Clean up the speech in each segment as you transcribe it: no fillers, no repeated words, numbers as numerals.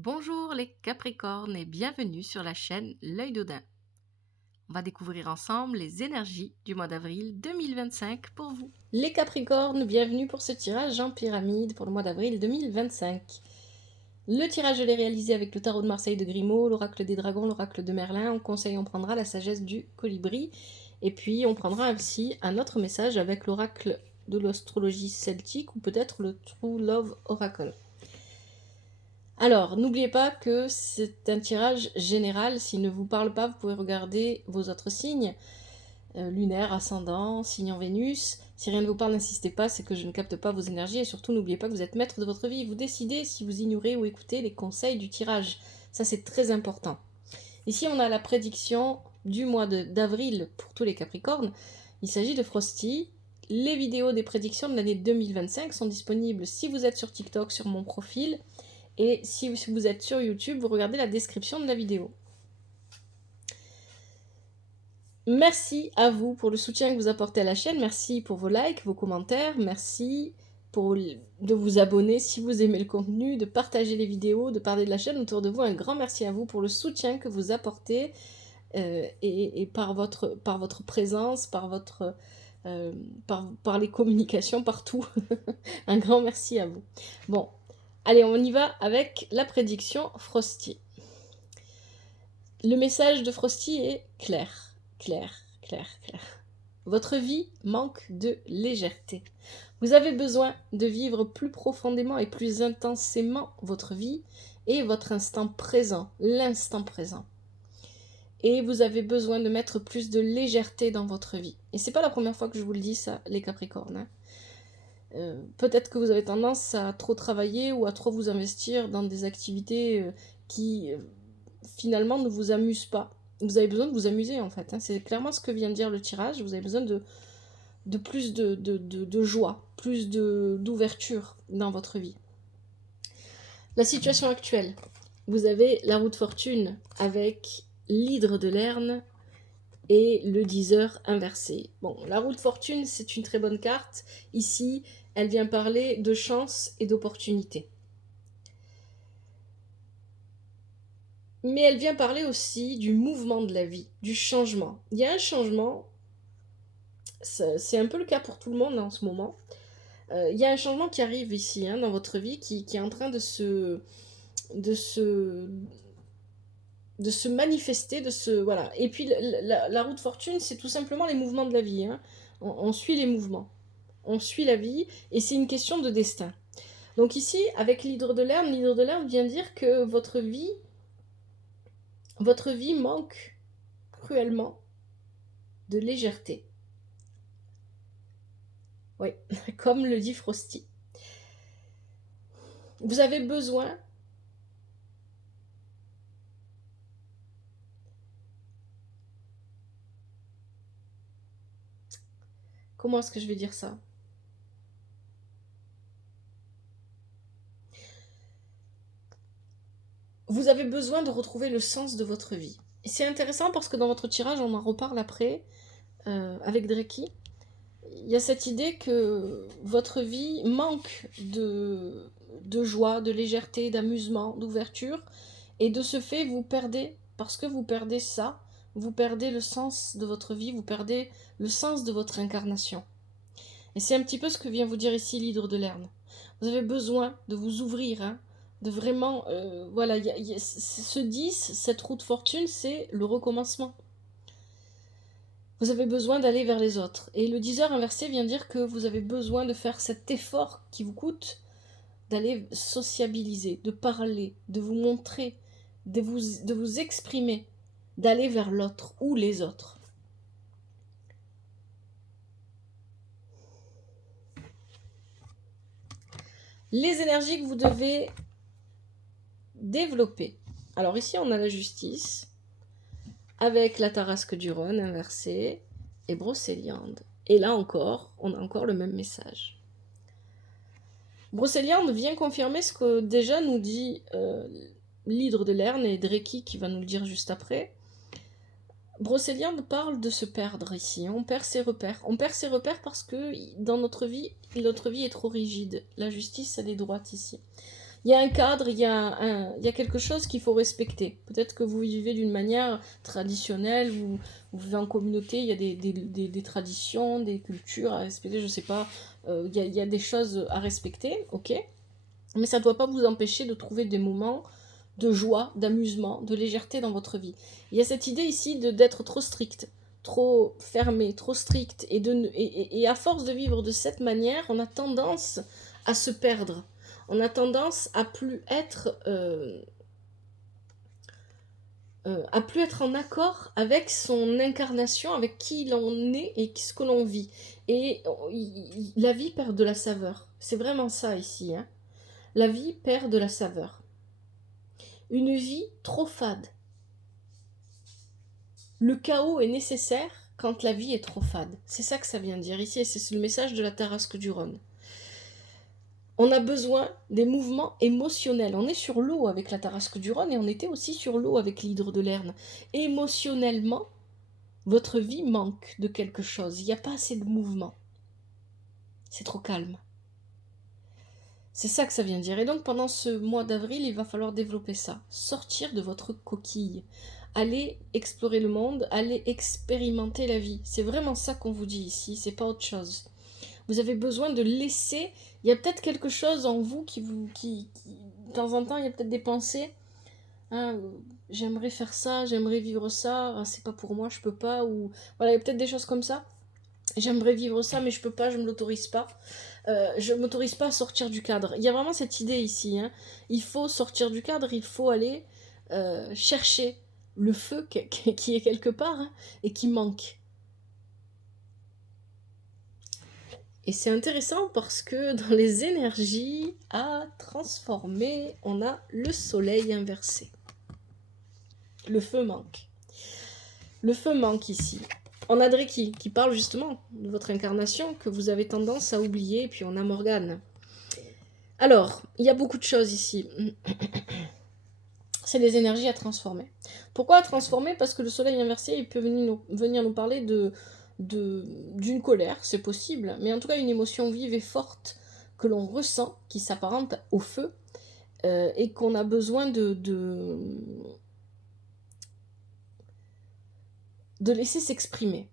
Bonjour les Capricornes et bienvenue sur la chaîne L'Œil d'Odin. On va découvrir ensemble les énergies du mois d'avril 2025 pour vous. Les Capricornes, bienvenue pour ce tirage en pyramide pour le mois d'avril 2025. Le tirage je l'ai réalisé avec le tarot de Marseille de Grimaud, l'oracle des dragons, l'oracle de Merlin. En conseil, on prendra la sagesse du colibri. Et puis on prendra aussi un autre message avec l'oracle de l'astrologie celtique ou peut-être le True Love Oracle. Alors, n'oubliez pas que c'est un tirage général. S'il ne vous parle pas, vous pouvez regarder vos autres signes, lunaire, ascendant, signe en Vénus. Si rien ne vous parle, n'insistez pas, c'est que je ne capte pas vos énergies. Et surtout, n'oubliez pas que vous êtes maître de votre vie. Vous décidez si vous ignorez ou écoutez les conseils du tirage. Ça, c'est très important. Ici, on a la prédiction du mois d'avril pour tous les Capricornes. Il s'agit de Frosty. Les vidéos des prédictions de l'année 2025 sont disponibles si vous êtes sur TikTok, sur mon profil. Et si vous êtes sur YouTube, vous regardez la description de la vidéo. Merci à vous pour le soutien que vous apportez à la chaîne. Merci pour vos likes, vos commentaires. Merci de vous abonner si vous aimez le contenu, de partager les vidéos, de parler de la chaîne autour de vous. Un grand merci à vous pour le soutien que vous apportez et par votre présence, par les communications partout. Un grand merci à vous. Bon. Allez, on y va avec la prédiction Frosty. Le message de Frosty est clair, clair, clair, clair. Votre vie manque de légèreté. Vous avez besoin de vivre plus profondément et plus intensément votre vie et votre instant présent, l'instant présent. Et vous avez besoin de mettre plus de légèreté dans votre vie. Et c'est pas la première fois que je vous le dis ça, les Capricornes. Peut-être que vous avez tendance à trop travailler ou à trop vous investir dans des activités qui finalement ne vous amusent pas. Vous avez besoin de vous amuser en fait. C'est clairement ce que vient de dire le tirage. Vous avez besoin de plus de joie, plus d'ouverture dans votre vie. La situation actuelle. Vous avez la roue de fortune avec l'hydre de Lerne et le 10 inversé. Bon, la roue de fortune, c'est une très bonne carte. Ici, elle vient parler de chance et d'opportunité. Mais elle vient parler aussi du mouvement de la vie, du changement. Il y a un changement, c'est un peu le cas pour tout le monde en ce moment. Il y a un changement qui arrive ici, dans votre vie, qui est en train de se manifester, voilà. Et puis la roue de fortune, c'est tout simplement les mouvements de la vie. On suit les mouvements, on suit la vie, et c'est une question de destin. Donc ici, avec l'hydre de Lerne vient dire que votre vie manque cruellement de légèreté. Oui, comme le dit Frosty. Vous avez besoin comment est-ce que je vais dire ça? Vous avez besoin de retrouver le sens de votre vie. Et c'est intéressant parce que dans votre tirage, on en reparle après, avec Dreki. Il y a cette idée que votre vie manque de joie, de légèreté, d'amusement, d'ouverture. Et de ce fait, vous perdez, parce que vous perdez ça, vous perdez le sens de votre vie, vous perdez le sens de votre incarnation. Et c'est un petit peu ce que vient vous dire ici l'hydre de Lerne. Vous avez besoin de vous ouvrir, de vraiment... voilà, ce 10, cette roue de fortune, c'est le recommencement. Vous avez besoin d'aller vers les autres. Et le 10 inversé vient dire que vous avez besoin de faire cet effort qui vous coûte, d'aller sociabiliser, de parler, de vous montrer, de vous exprimer, d'aller vers l'autre ou les autres. Les énergies que vous devez développer. Alors ici, on a la justice, avec la tarasque du Rhône inversée, et Brocéliande. Et là encore, on a encore le même message. Brocéliande vient confirmer ce que déjà nous dit l'hydre de Lerne et Dreki qui va nous le dire juste après. Brocéliande parle de se perdre ici, on perd ses repères. On perd ses repères parce que dans notre vie est trop rigide. La justice, elle est droite ici. Il y a un cadre, il y a quelque chose qu'il faut respecter. Peut-être que vous vivez d'une manière traditionnelle, vous vivez en communauté, il y a des traditions, des cultures à respecter, je sais pas, il y a des choses à respecter, ok, mais ça ne doit pas vous empêcher de trouver des moments de joie, d'amusement, de légèreté dans votre vie. Il y a cette idée ici d'être trop strict, trop fermé, trop strict, et à force de vivre de cette manière, on a tendance à se perdre. On a tendance à plus être en accord avec son incarnation, avec qui l'on est et ce que l'on vit. Et la vie perd de la saveur. C'est vraiment ça ici, hein. La vie perd de la saveur. Une vie trop fade. Le chaos est nécessaire quand la vie est trop fade. C'est ça que ça vient dire ici, et c'est le message de la Tarasque du Rhône. On a besoin des mouvements émotionnels. On est sur l'eau avec la Tarasque du Rhône et on était aussi sur l'eau avec l'hydre de Lerne. Émotionnellement, votre vie manque de quelque chose. Il n'y a pas assez de mouvement. C'est trop calme. C'est ça que ça vient dire. Et donc pendant ce mois d'avril, il va falloir développer ça. Sortir de votre coquille. Aller explorer le monde, aller expérimenter la vie. C'est vraiment ça qu'on vous dit ici, c'est pas autre chose. Vous avez besoin de laisser... Il y a peut-être quelque chose en vous de temps en temps, il y a peut-être des pensées. Hein, j'aimerais faire ça, j'aimerais vivre ça, ah, c'est pas pour moi, je peux pas. Ou voilà, il y a peut-être des choses comme ça. J'aimerais vivre ça, mais je peux pas, je me l'autorise pas. Je m'autorise pas à sortir du cadre. Il y a vraiment cette idée ici, hein. Il faut sortir du cadre, il faut aller chercher le feu qui est quelque part, hein, et qui manque. Et c'est intéressant parce que dans les énergies à transformer, on a le soleil inversé. Le feu manque. Le feu manque ici. On a Dreki qui parle justement de votre incarnation que vous avez tendance à oublier, et puis on a Morgane. Alors, il y a beaucoup de choses ici. C'est les énergies à transformer. Pourquoi à transformer? Parce que le soleil inversé, il peut venir nous parler d'une colère, c'est possible, mais en tout cas une émotion vive et forte que l'on ressent, qui s'apparente au feu, et qu'on a besoin de laisser s'exprimer.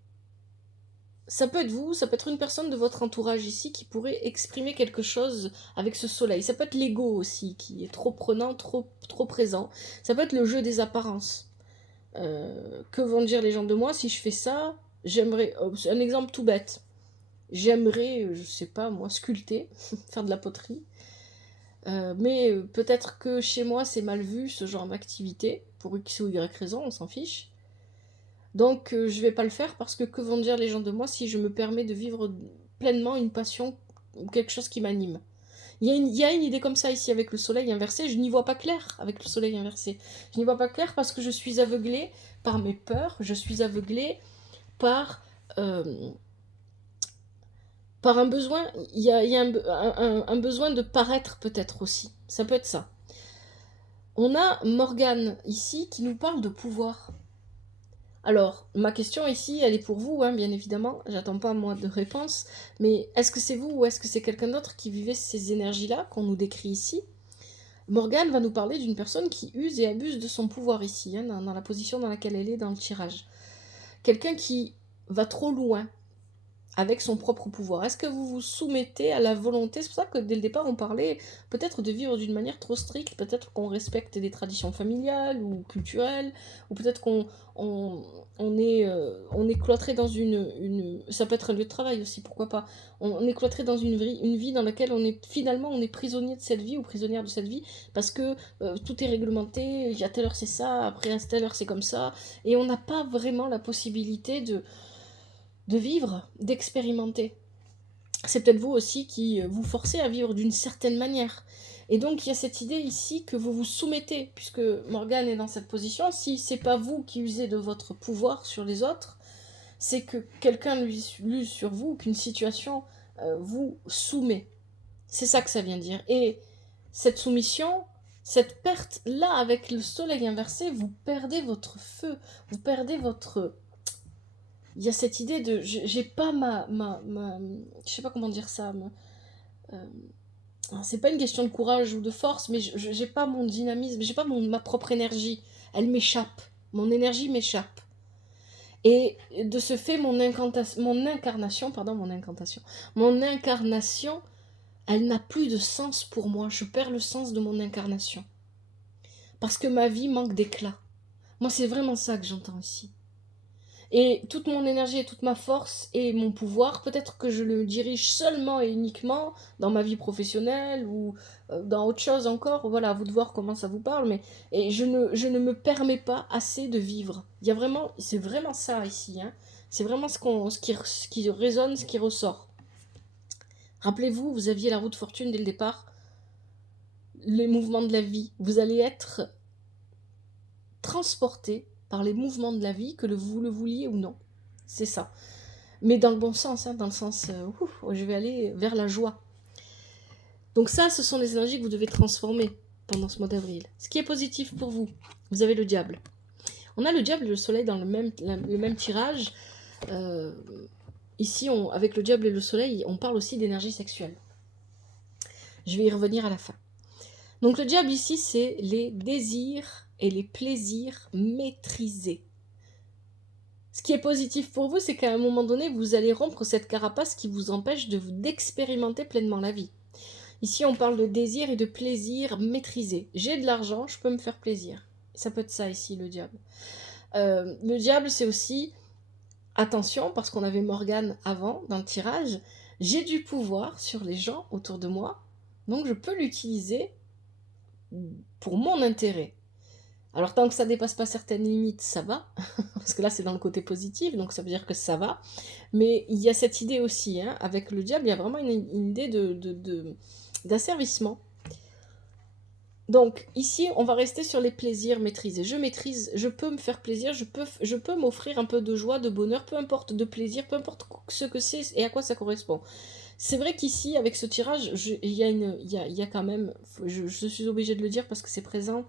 Ça peut être vous, ça peut être une personne de votre entourage ici qui pourrait exprimer quelque chose avec ce soleil. Ça peut être l'ego aussi, qui est trop prenant, trop présent. Ça peut être le jeu des apparences. Que vont dire les gens de moi si je fais ça? J'aimerais, c'est un exemple tout bête. J'aimerais, je sais pas moi, sculpter, faire de la poterie. Mais peut-être que chez moi c'est mal vu ce genre d'activité, pour X ou Y raison, on s'en fiche. Donc je vais pas le faire parce que vont dire les gens de moi si je me permets de vivre pleinement une passion ou quelque chose qui m'anime. Il y a une idée comme ça ici avec le soleil inversé, je n'y vois pas clair avec le soleil inversé. Je n'y vois pas clair parce que je suis aveuglée par mes peurs, je suis aveuglée par, par un besoin, il y a un besoin de paraître peut-être aussi, ça peut être ça. On a Morgane ici qui nous parle de pouvoir. Alors, ma question ici, elle est pour vous, hein, bien évidemment, j'attends pas moi de réponse, mais est-ce que c'est vous ou est-ce que c'est quelqu'un d'autre qui vivait ces énergies-là qu'on nous décrit ici? Morgane va nous parler d'une personne qui use et abuse de son pouvoir ici, hein, dans la position dans laquelle elle est dans le tirage. Quelqu'un qui va trop loin avec son propre pouvoir. Est-ce que vous vous soumettez à la volonté? C'est pour ça que dès le départ on parlait peut-être de vivre d'une manière trop stricte, peut-être qu'on respecte des traditions familiales ou culturelles, ou peut-être on est cloîtré dans ça peut être un lieu de travail aussi, pourquoi pas. On est cloîtré dans une vie dans laquelle on est prisonnier de cette vie ou prisonnière de cette vie, parce que tout est réglementé, à telle heure c'est ça, après à telle heure c'est comme ça, et on n'a pas vraiment la possibilité de vivre, d'expérimenter. C'est peut-être vous aussi qui vous forcez à vivre d'une certaine manière. Et donc il y a cette idée ici que vous vous soumettez, puisque Morgane est dans cette position. Si c'est pas vous qui usez de votre pouvoir sur les autres, c'est que quelqu'un l'use sur vous, qu'une situation vous soumet. C'est ça que ça vient dire. Et cette soumission, cette perte-là, avec le soleil inversé, vous perdez votre feu, vous perdez votre... Il y a cette idée de... J'ai pas je sais pas comment dire ça. Euh, c'est pas une question de courage ou de force, mais j'ai pas mon dynamisme, j'ai pas ma propre énergie. Elle m'échappe. Mon énergie m'échappe. Et de ce fait, mon incarnation, elle n'a plus de sens pour moi. Je perds le sens de mon incarnation. Parce que ma vie manque d'éclat. Moi, c'est vraiment ça que j'entends ici. Et toute mon énergie et toute ma force et mon pouvoir, peut-être que je le dirige seulement et uniquement dans ma vie professionnelle ou dans autre chose encore. Voilà, à vous de voir comment ça vous parle, mais et je ne me permets pas assez de vivre. Il y a vraiment, c'est vraiment ça ici. Hein. C'est vraiment ce qui résonne, ce qui ressort. Rappelez-vous, vous aviez la roue de fortune dès le départ, les mouvements de la vie. Vous allez être transporté par les mouvements de la vie, que vous le vouliez ou non. C'est ça. Mais dans le bon sens, hein, dans le sens je vais aller vers la joie. Donc ça, ce sont les énergies que vous devez transformer pendant ce mois d'avril. Ce qui est positif pour vous, vous avez le diable. On a le diable et le soleil dans le même tirage. Ici, avec le diable et le soleil, on parle aussi d'énergie sexuelle. Je vais y revenir à la fin. Donc le diable ici, c'est les désirs et les plaisirs maîtrisés. Ce qui est positif pour vous, c'est qu'à un moment donné, vous allez rompre cette carapace qui vous empêche d'expérimenter pleinement la vie. Ici, on parle de désir et de plaisir maîtrisé. J'ai de l'argent, je peux me faire plaisir. Ça peut être ça ici, le diable. Le diable, c'est aussi, attention, parce qu'on avait Morgane avant, dans le tirage, j'ai du pouvoir sur les gens autour de moi, donc je peux l'utiliser pour mon intérêt. Alors tant que ça dépasse pas certaines limites, ça va, parce que là c'est dans le côté positif, donc ça veut dire que ça va. Mais il y a cette idée aussi, hein, avec le diable, il y a vraiment une idée d'asservissement. Donc ici, on va rester sur les plaisirs maîtrisés. Je maîtrise, je peux me faire plaisir, je peux m'offrir un peu de joie, de bonheur, peu importe, de plaisir, peu importe ce que c'est et à quoi ça correspond. C'est vrai qu'ici, avec ce tirage, il y a quand même, je suis obligée de le dire parce que c'est présent,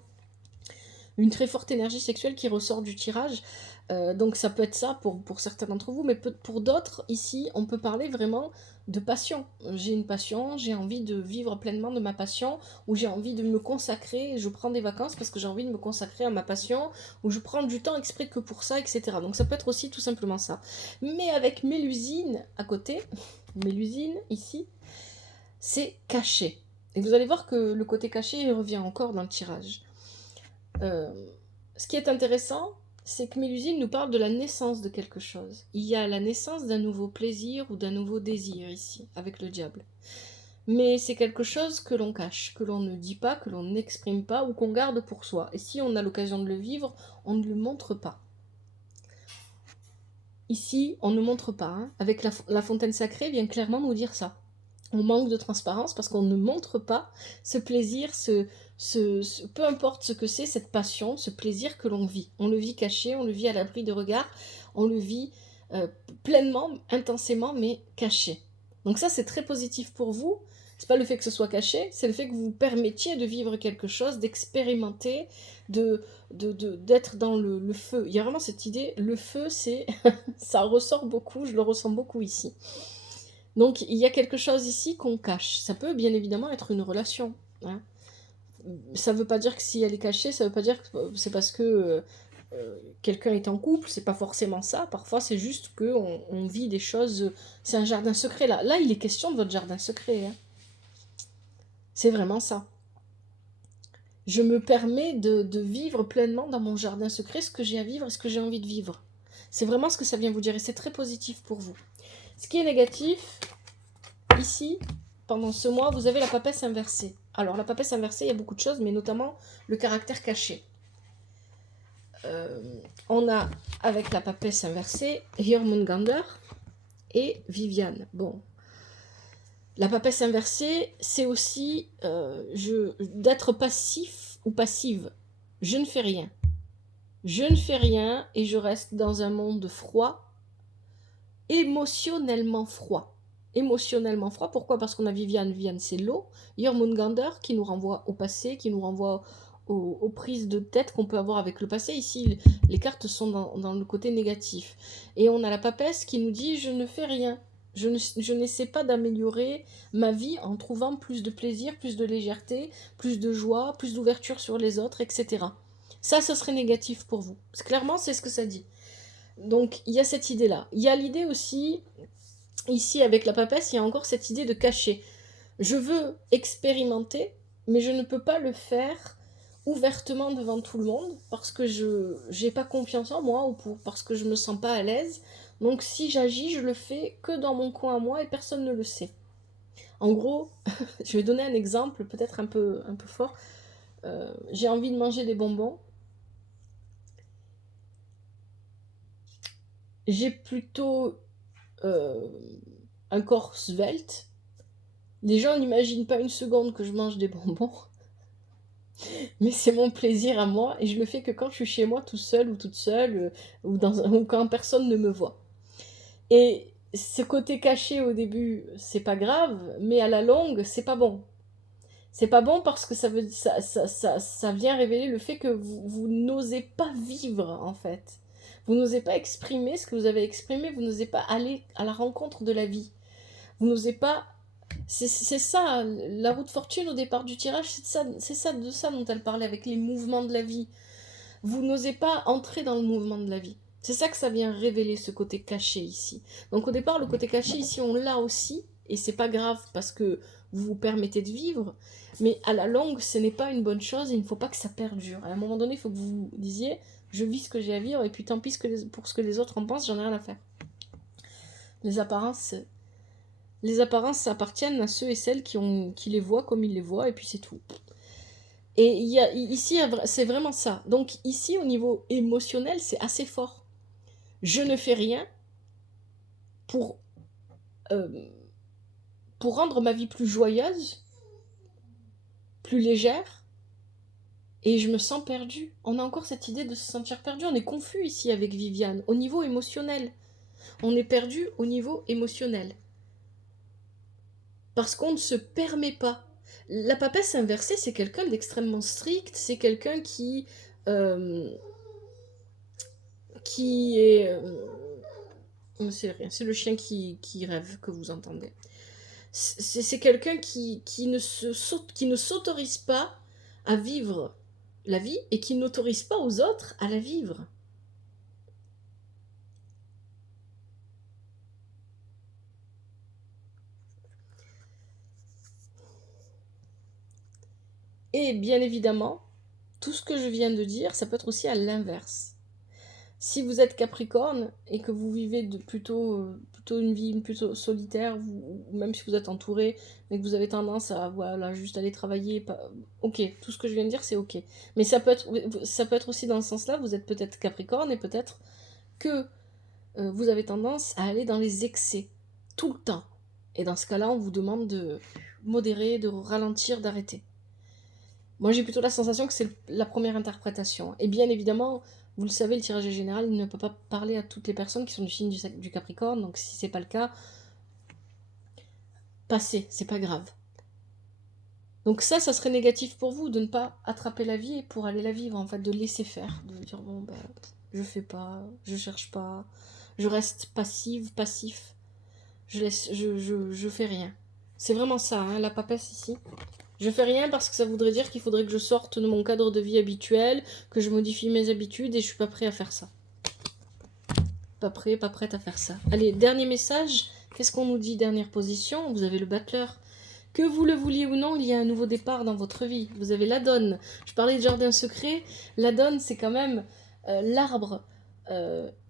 une très forte énergie sexuelle qui ressort du tirage. Donc ça peut être ça pour certains d'entre vous, mais pour d'autres, ici, on peut parler vraiment de passion. J'ai une passion, j'ai envie de vivre pleinement de ma passion, ou j'ai envie de me consacrer, je prends des vacances parce que j'ai envie de me consacrer à ma passion, ou je prends du temps exprès que pour ça, etc. Donc ça peut être aussi tout simplement ça. Mais avec Mélusine à côté, Mélusine ici, c'est caché. Et vous allez voir que le côté caché revient encore dans le tirage. Ce qui est intéressant, c'est que Mélusine nous parle de la naissance de quelque chose. Il y a la naissance d'un nouveau plaisir ou d'un nouveau désir ici, avec le diable. Mais c'est quelque chose que l'on cache, que l'on ne dit pas, que l'on n'exprime pas ou qu'on garde pour soi. Et si on a l'occasion de le vivre, on ne le montre pas. Ici, on ne montre pas. Hein. Avec la fontaine sacrée vient clairement nous dire ça. On manque de transparence parce qu'on ne montre pas ce plaisir, peu importe ce que c'est, cette passion, ce plaisir que l'on vit. On le vit caché, on le vit à l'abri de regard, on le vit pleinement, intensément, mais caché. Donc ça, c'est très positif pour vous. C'est pas le fait que ce soit caché, c'est le fait que vous vous permettiez de vivre quelque chose, d'expérimenter, d'être dans le feu. Il y a vraiment cette idée, le feu, c'est ça ressort beaucoup, je le ressens beaucoup ici. Donc il y a quelque chose ici qu'on cache. Ça peut bien évidemment être une relation. Hein. Ça ne veut pas dire que si elle est cachée, ça ne veut pas dire que c'est parce que quelqu'un est en couple, c'est pas forcément ça. Parfois c'est juste qu'on vit des choses. C'est un jardin secret là. Là il est question de votre jardin secret. Hein. C'est vraiment ça. Je me permets de vivre pleinement dans mon jardin secret ce que j'ai à vivre et ce que j'ai envie de vivre. C'est vraiment ce que ça vient vous dire et c'est très positif pour vous. Ce qui est négatif, ici, pendant ce mois, vous avez la papesse inversée. Alors, la papesse inversée, il y a beaucoup de choses, mais notamment le caractère caché. On a, avec la papesse inversée, Jormungandr et Viviane. Bon. La papesse inversée, c'est aussi d'être passif ou passive. Je ne fais rien. Je ne fais rien et je reste dans un monde froid, émotionnellement froid. Émotionnellement froid, pourquoi? Parce qu'on a Viviane, c'est l'eau, Jormungandr qui nous renvoie au passé, qui nous renvoie aux prises de tête qu'on peut avoir avec le passé. Ici, les cartes sont dans le côté négatif. Et on a la papesse qui nous dit « je ne fais rien ». Je n'essaie pas d'améliorer ma vie en trouvant plus de plaisir, plus de légèreté, plus de joie, plus d'ouverture sur les autres, etc. Ça serait négatif pour vous. Clairement, c'est ce que ça dit. Donc, il y a cette idée-là. Il y a l'idée aussi, ici, avec la papesse, il y a encore cette idée de cacher. Je veux expérimenter, mais je ne peux pas le faire ouvertement devant tout le monde, parce que je n'ai pas confiance en moi, ou parce que je me sens pas à l'aise. Donc, si j'agis, je le fais que dans mon coin à moi, et personne ne le sait. En gros, je vais donner un exemple, peut-être un peu fort. J'ai envie de manger des bonbons. J'ai plutôt un corps svelte. Les gens n'imaginent pas une seconde que je mange des bonbons. Mais c'est mon plaisir à moi et je le fais que quand je suis chez moi tout seul ou toute seule ou quand personne ne me voit. Et ce côté caché au début, c'est pas grave, mais à la longue, c'est pas bon. C'est pas bon parce que ça vient révéler le fait que vous n'osez pas vivre en fait. Vous n'osez pas exprimer ce que vous avez exprimé, vous n'osez pas aller à la rencontre de la vie. Vous n'osez pas. C'est ça, la roue de fortune au départ du tirage, c'est de ça dont elle parlait avec les mouvements de la vie. Vous n'osez pas entrer dans le mouvement de la vie. C'est ça que ça vient révéler, ce côté caché ici. Donc au départ, le côté caché ici, on l'a aussi, et c'est pas grave parce que vous vous permettez de vivre, mais à la longue, ce n'est pas une bonne chose et il ne faut pas que ça perdure. À un moment donné, il faut que vous disiez, je vis ce que j'ai à vivre et puis tant pis pour ce que les autres en pensent, j'en ai rien à faire. Les apparences appartiennent à ceux et celles qui les voient comme ils les voient, et puis c'est tout. Et ici, c'est vraiment ça. Donc ici, au niveau émotionnel, c'est assez fort. Je ne fais rien pour, euh, pour rendre ma vie plus joyeuse, plus légère, et je me sens perdue. On a encore cette idée de se sentir perdu. On est confus ici avec Viviane, au niveau émotionnel. On est perdu au niveau émotionnel. Parce qu'on ne se permet pas. La papesse inversée, c'est quelqu'un d'extrêmement strict, c'est quelqu'un qui est... c'est rien, c'est le chien qui rêve que vous entendez. C'est quelqu'un qui ne s'autorise pas à vivre la vie et qui n'autorise pas aux autres à la vivre. Et bien évidemment, tout ce que je viens de dire, ça peut être aussi à l'inverse. Si vous êtes Capricorne et que vous vivez plutôt une vie plutôt solitaire, ou même si vous êtes entouré, mais que vous avez tendance à juste aller travailler, ok, tout ce que je viens de dire c'est ok. Mais ça peut être aussi dans ce sens-là, vous êtes peut-être Capricorne et peut-être que vous avez tendance à aller dans les excès tout le temps. Et dans ce cas-là, on vous demande de modérer, de ralentir, d'arrêter. Moi, j'ai plutôt la sensation que c'est la première interprétation. Et bien évidemment, vous le savez, le tirage général, il ne peut pas parler à toutes les personnes qui sont du signe du Capricorne, donc si c'est pas le cas, passez, c'est pas grave. Donc ça serait négatif pour vous de ne pas attraper la vie et pour aller la vivre, en fait, de laisser faire, de dire bon, ben, je fais pas, je cherche pas, je reste passif, je fais rien. C'est vraiment ça, hein, la papesse ici. Je fais rien parce que ça voudrait dire qu'il faudrait que je sorte de mon cadre de vie habituel, que je modifie mes habitudes et je suis pas prêt à faire ça. Pas prête à faire ça. Allez, dernier message. Qu'est-ce qu'on nous dit? Dernière position. Vous avez le battleur. Que vous le vouliez ou non, il y a un nouveau départ dans votre vie. Vous avez l'Adone. Je parlais de jardin secret. L'Adone, c'est quand même l'arbre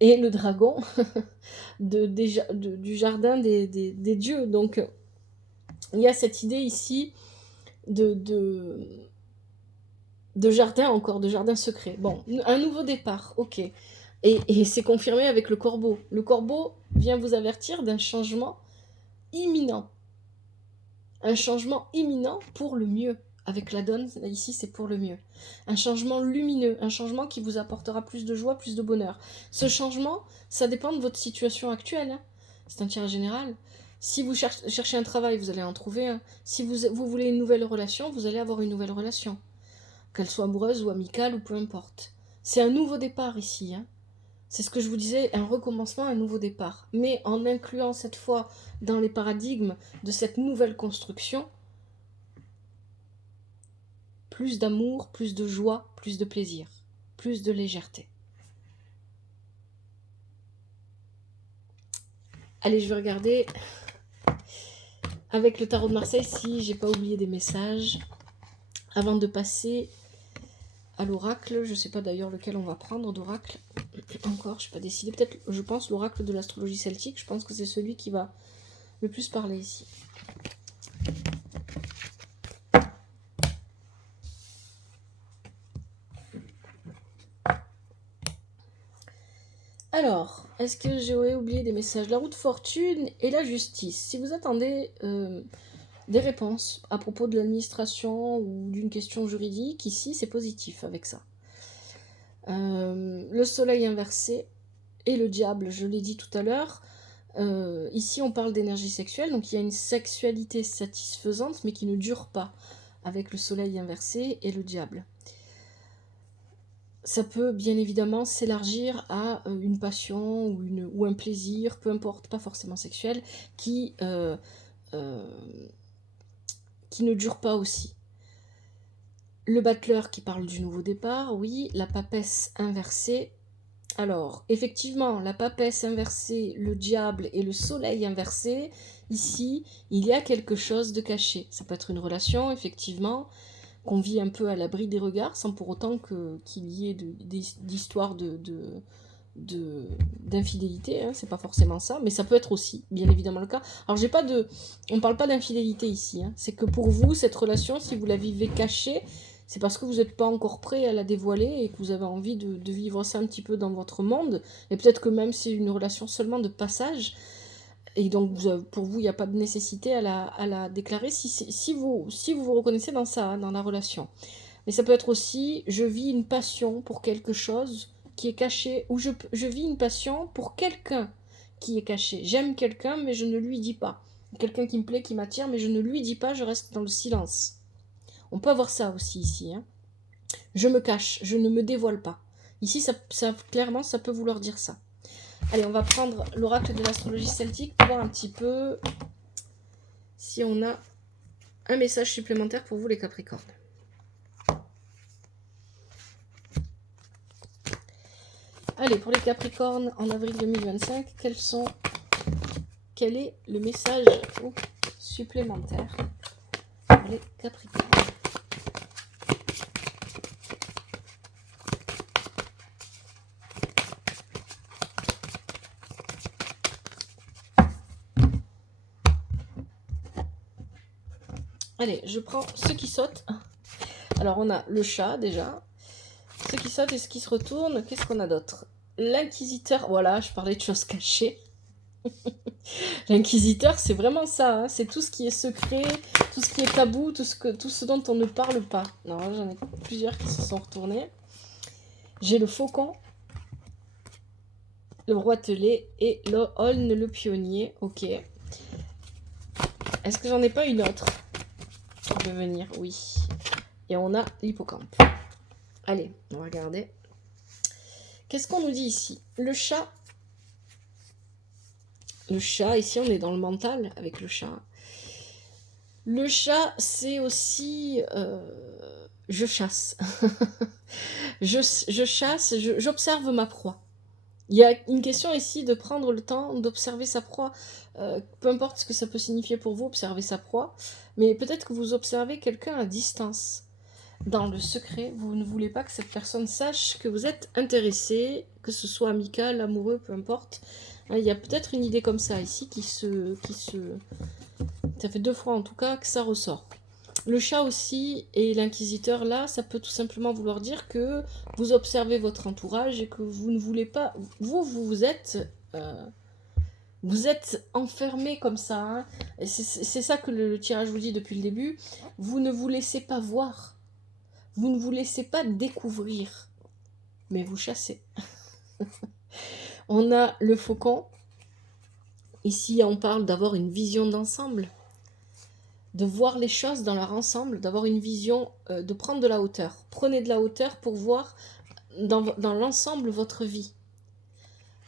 et le dragon du jardin des dieux. Donc, il y a cette idée ici de jardin encore, de jardin secret. Bon, un nouveau départ, ok. Et c'est confirmé avec le corbeau. Le corbeau vient vous avertir d'un changement imminent. Un changement imminent pour le mieux. Avec la donne, ici, c'est pour le mieux. Un changement lumineux, un changement qui vous apportera plus de joie, plus de bonheur. Ce changement, ça dépend de votre situation actuelle. Hein. C'est un tirage général. Si vous cherchez un travail, vous allez en trouver un. Si vous voulez une nouvelle relation, vous allez avoir une nouvelle relation. Qu'elle soit amoureuse ou amicale ou peu importe. C'est un nouveau départ ici. Hein. C'est ce que je vous disais, un recommencement, un nouveau départ. Mais en incluant cette fois dans les paradigmes de cette nouvelle construction, plus d'amour, plus de joie, plus de plaisir, plus de légèreté. Allez, je vais regarder avec le tarot de Marseille si j'ai pas oublié des messages avant de passer à l'oracle. Je sais pas d'ailleurs lequel on va prendre d'oracle. Encore, je n'ai pas décidé. Peut-être, je pense, l'oracle de l'astrologie celtique. Je pense que c'est celui qui va le plus parler ici. Alors, est-ce que j'ai oublié des messages? La roue de fortune et la justice. Si vous attendez des réponses à propos de l'administration ou d'une question juridique, ici, c'est positif avec ça. Le soleil inversé et le diable, je l'ai dit tout à l'heure. Ici, on parle d'énergie sexuelle, donc il y a une sexualité satisfaisante, mais qui ne dure pas, avec le soleil inversé et le diable. Ça peut bien évidemment s'élargir à une passion ou un plaisir, peu importe, pas forcément sexuel, qui ne dure pas aussi. Le battleur qui parle du nouveau départ, oui. La papesse inversée. Alors, effectivement, la papesse inversée, le diable et le soleil inversé, ici, il y a quelque chose de caché. Ça peut être une relation, effectivement, qu'on vit un peu à l'abri des regards, sans pour autant qu'il y ait d'histoires d'infidélité, hein, c'est pas forcément ça, mais ça peut être aussi, bien évidemment, le cas. Alors, on parle pas d'infidélité ici, hein, c'est que pour vous, cette relation, si vous la vivez cachée, c'est parce que vous n'êtes pas encore prêt à la dévoiler et que vous avez envie de vivre ça un petit peu dans votre monde, et peut-être que même c'est une relation seulement de passage, et donc pour vous, il n'y a pas de nécessité à la déclarer si vous vous reconnaissez dans ça, dans la relation. Mais ça peut être aussi, je vis une passion pour quelque chose qui est caché, ou je vis une passion pour quelqu'un qui est caché. J'aime quelqu'un, mais je ne lui dis pas. Quelqu'un qui me plaît, qui m'attire, mais je ne lui dis pas, je reste dans le silence. On peut avoir ça aussi ici. Hein. Je me cache, je ne me dévoile pas. Ici, clairement, ça peut vouloir dire ça. Allez, on va prendre l'oracle de l'astrologie celtique pour voir un petit peu si on a un message supplémentaire pour vous les Capricornes. Allez, pour les Capricornes, en avril 2025, quel est le message supplémentaire pour les Capricornes? Allez, je prends ceux qui sautent. Alors, on a le chat, déjà. Ceux qui sautent et ceux qui se retournent. Qu'est-ce qu'on a d'autre? L'inquisiteur. Voilà, je parlais de choses cachées. L'inquisiteur, c'est vraiment ça. Hein. C'est tout ce qui est secret, tout ce qui est tabou, tout ce dont on ne parle pas. Non, j'en ai plusieurs qui se sont retournés. J'ai le faucon, le roitelet et le aulne, le pionnier. Ok. Est-ce que j'en ai pas une autre qui peut venir? Oui. Et on a l'hippocampe. Allez, on va regarder. Qu'est-ce qu'on nous dit ici? Le chat. Le chat, ici on est dans le mental avec le chat. Le chat, c'est aussi... je chasse. je chasse, j'observe ma proie. Il y a une question ici de prendre le temps d'observer sa proie. Peu importe ce que ça peut signifier pour vous, observer sa proie. Mais peut-être que vous observez quelqu'un à distance. Dans le secret, vous ne voulez pas que cette personne sache que vous êtes intéressé, que ce soit amical, amoureux, peu importe. Il y a peut-être une idée comme ça ici qui se... Ça fait 2 fois en tout cas que ça ressort. Le chat aussi et l'inquisiteur là, ça peut tout simplement vouloir dire que vous observez votre entourage et que vous ne voulez pas... Vous êtes enfermé comme ça. Hein. C'est ça que le tirage vous dit depuis le début. Vous ne vous laissez pas voir. Vous ne vous laissez pas découvrir, mais vous chassez. On a le faucon. Ici, on parle d'avoir une vision d'ensemble, de voir les choses dans leur ensemble, d'avoir une vision, de prendre de la hauteur. Prenez de la hauteur pour voir dans l'ensemble votre vie.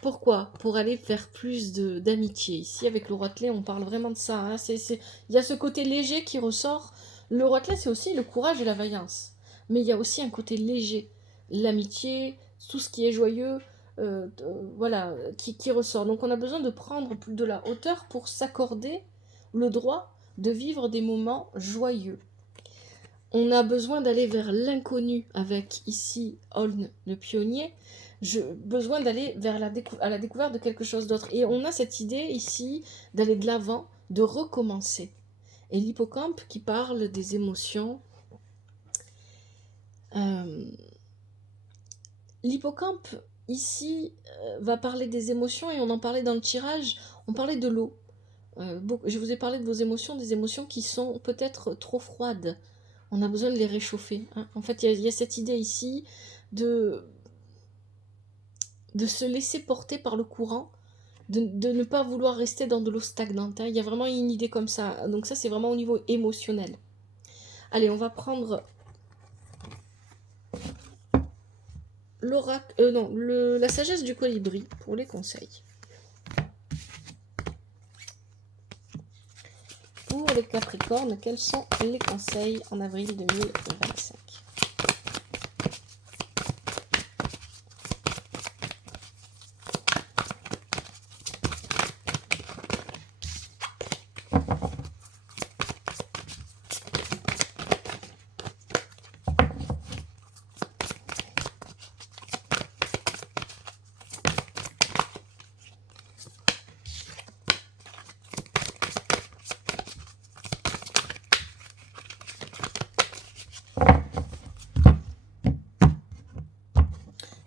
Pourquoi? Pour aller vers plus d'amitié. Ici, avec le roi de clé, on parle vraiment de ça. Hein. Il y a ce côté léger qui ressort. Le roi de clé, c'est aussi le courage et la vaillance. Mais il y a aussi un côté léger. L'amitié, tout ce qui est joyeux, voilà, qui ressort. Donc on a besoin de prendre plus de la hauteur pour s'accorder le droit de vivre des moments joyeux. On a besoin d'aller vers l'inconnu avec ici Holn le pionnier. Besoin d'aller vers à la découverte de quelque chose d'autre. Et on a cette idée ici d'aller de l'avant, de recommencer. Et l'hippocampe qui parle des émotions. L'hippocampe ici va parler des émotions et on en parlait dans le tirage. On parlait de l'eau. Je vous ai parlé de vos émotions, des émotions qui sont peut-être trop froides. On a besoin de les réchauffer. Hein. En fait, il y a cette idée ici de se laisser porter par le courant, de ne pas vouloir rester dans de l'eau stagnante. Hein. Il y a vraiment une idée comme ça. Donc ça, c'est vraiment au niveau émotionnel. Allez, on va prendre l'oracle, non, la sagesse du colibri pour les conseils. Pour les Capricornes, quels sont les conseils en avril 2025?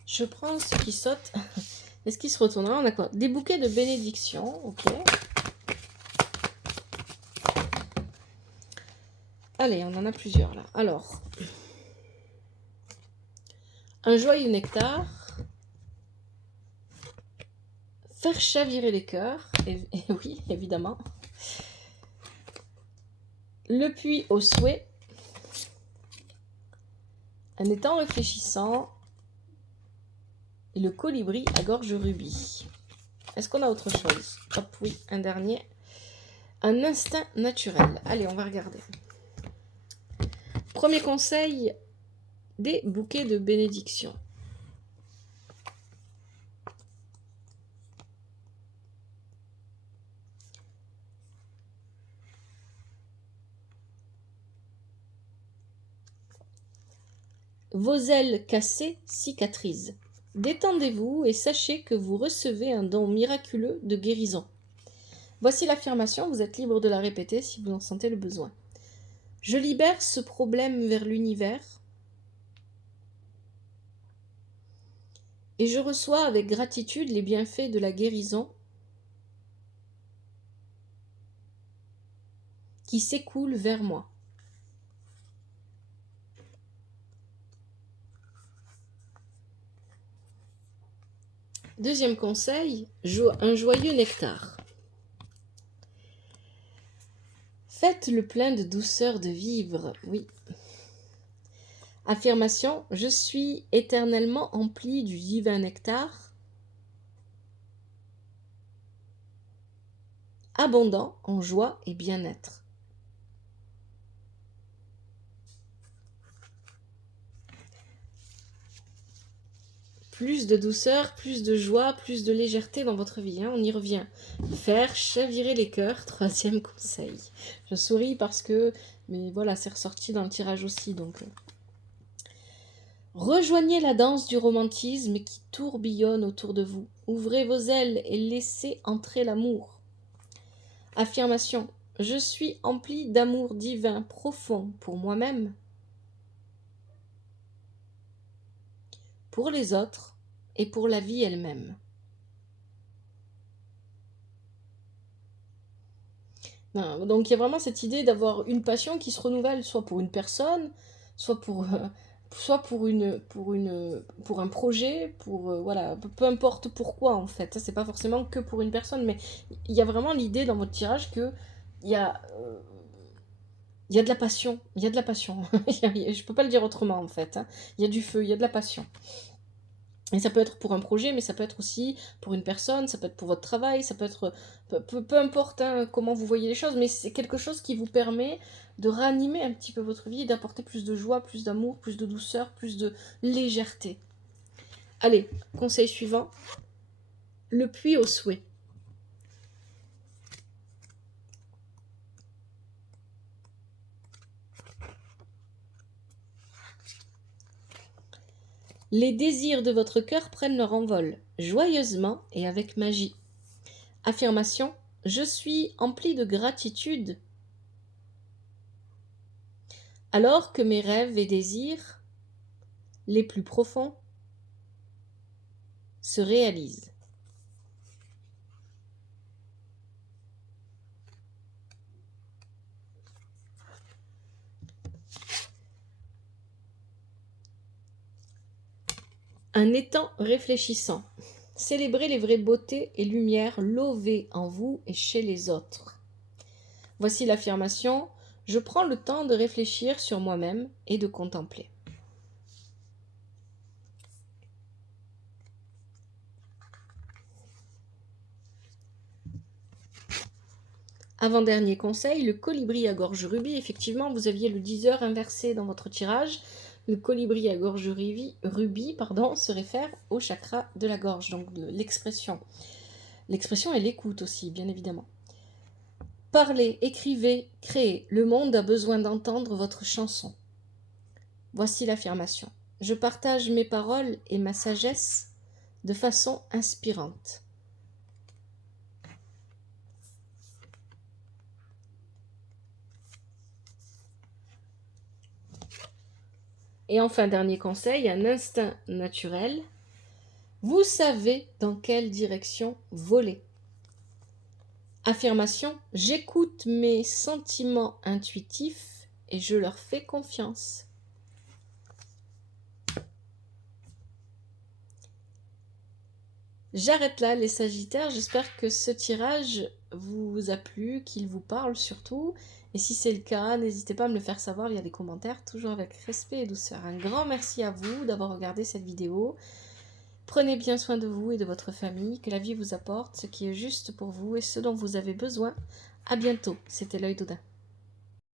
Je prends ce qui saute. Est-ce qu'il se retournera? On a quoi? Des bouquets de bénédiction. Ok. Allez, on en a plusieurs là. Alors, un joyeux nectar. Faire chavirer les cœurs. Et oui, évidemment. Le puits au souhait. Un étang réfléchissant. Et le colibri à gorge rubis. Est-ce qu'on a autre chose? Hop, oui, un dernier. Un instinct naturel. Allez, on va regarder. Premier conseil, des bouquets de bénédiction. Vos ailes cassées cicatrisent. Détendez-vous et sachez que vous recevez un don miraculeux de guérison. Voici l'affirmation, vous êtes libre de la répéter si vous en sentez le besoin. Je libère ce problème vers l'univers et je reçois avec gratitude les bienfaits de la guérison qui s'écoulent vers moi. Deuxième conseil, un joyeux nectar. Faites le plein de douceur de vivre, oui. Affirmation, je suis éternellement empli du divin nectar, abondant en joie et bien-être. Plus de douceur, plus de joie, plus de légèreté dans votre vie. Hein, on y revient. Faire chavirer les cœurs, troisième conseil. Je souris parce que, mais voilà, c'est ressorti dans le tirage aussi. Donc, rejoignez la danse du romantisme qui tourbillonne autour de vous. Ouvrez vos ailes et laissez entrer l'amour. Affirmation. Je suis empli d'amour divin profond pour moi-même, pour les autres et pour la vie elle-même. Donc il y a vraiment cette idée d'avoir une passion qui se renouvelle soit pour une personne, soit pour un projet, voilà, peu importe pourquoi en fait. Ça c'est pas forcément que pour une personne, mais il y a vraiment l'idée dans votre tirage que il y a de la passion, il y a de la passion. Je peux pas le dire autrement en fait. Hein. Il y a du feu, il y a de la passion. Et ça peut être pour un projet, mais ça peut être aussi pour une personne, ça peut être pour votre travail, ça peut être... Peu importe hein, comment vous voyez les choses, mais c'est quelque chose qui vous permet de ranimer un petit peu votre vie et d'apporter plus de joie, plus d'amour, plus de douceur, plus de légèreté. Allez, conseil suivant. Le puits au souhait. Les désirs de votre cœur prennent leur envol, joyeusement et avec magie. Affirmation, je suis empli de gratitude. Alors que mes rêves et désirs, les plus profonds, se réalisent. Un étang réfléchissant. Célébrez les vraies beautés et lumières lovées en vous et chez les autres. Voici l'affirmation. Je prends le temps de réfléchir sur moi-même et de contempler. Avant-dernier conseil, le colibri à gorge rubis. Effectivement, vous aviez le 10 heures inversé dans votre tirage. Le colibri à gorge rubis se réfère au chakra de la gorge, donc l'expression. L'expression et l'écoute aussi, bien évidemment. Parlez, écrivez, créez. Le monde a besoin d'entendre votre chanson. Voici l'affirmation. Je partage mes paroles et ma sagesse de façon inspirante. Et enfin, dernier conseil, un instinct naturel. Vous savez dans quelle direction voler. Affirmation, j'écoute mes sentiments intuitifs et je leur fais confiance. J'arrête là les Sagittaires, j'espère que ce tirage vous a plu, qu'il vous parle surtout. Et si c'est le cas, n'hésitez pas à me le faire savoir via les commentaires, toujours avec respect et douceur. Un grand merci à vous d'avoir regardé cette vidéo. Prenez bien soin de vous et de votre famille, que la vie vous apporte ce qui est juste pour vous et ce dont vous avez besoin. À bientôt, c'était l'Œil d'Odin.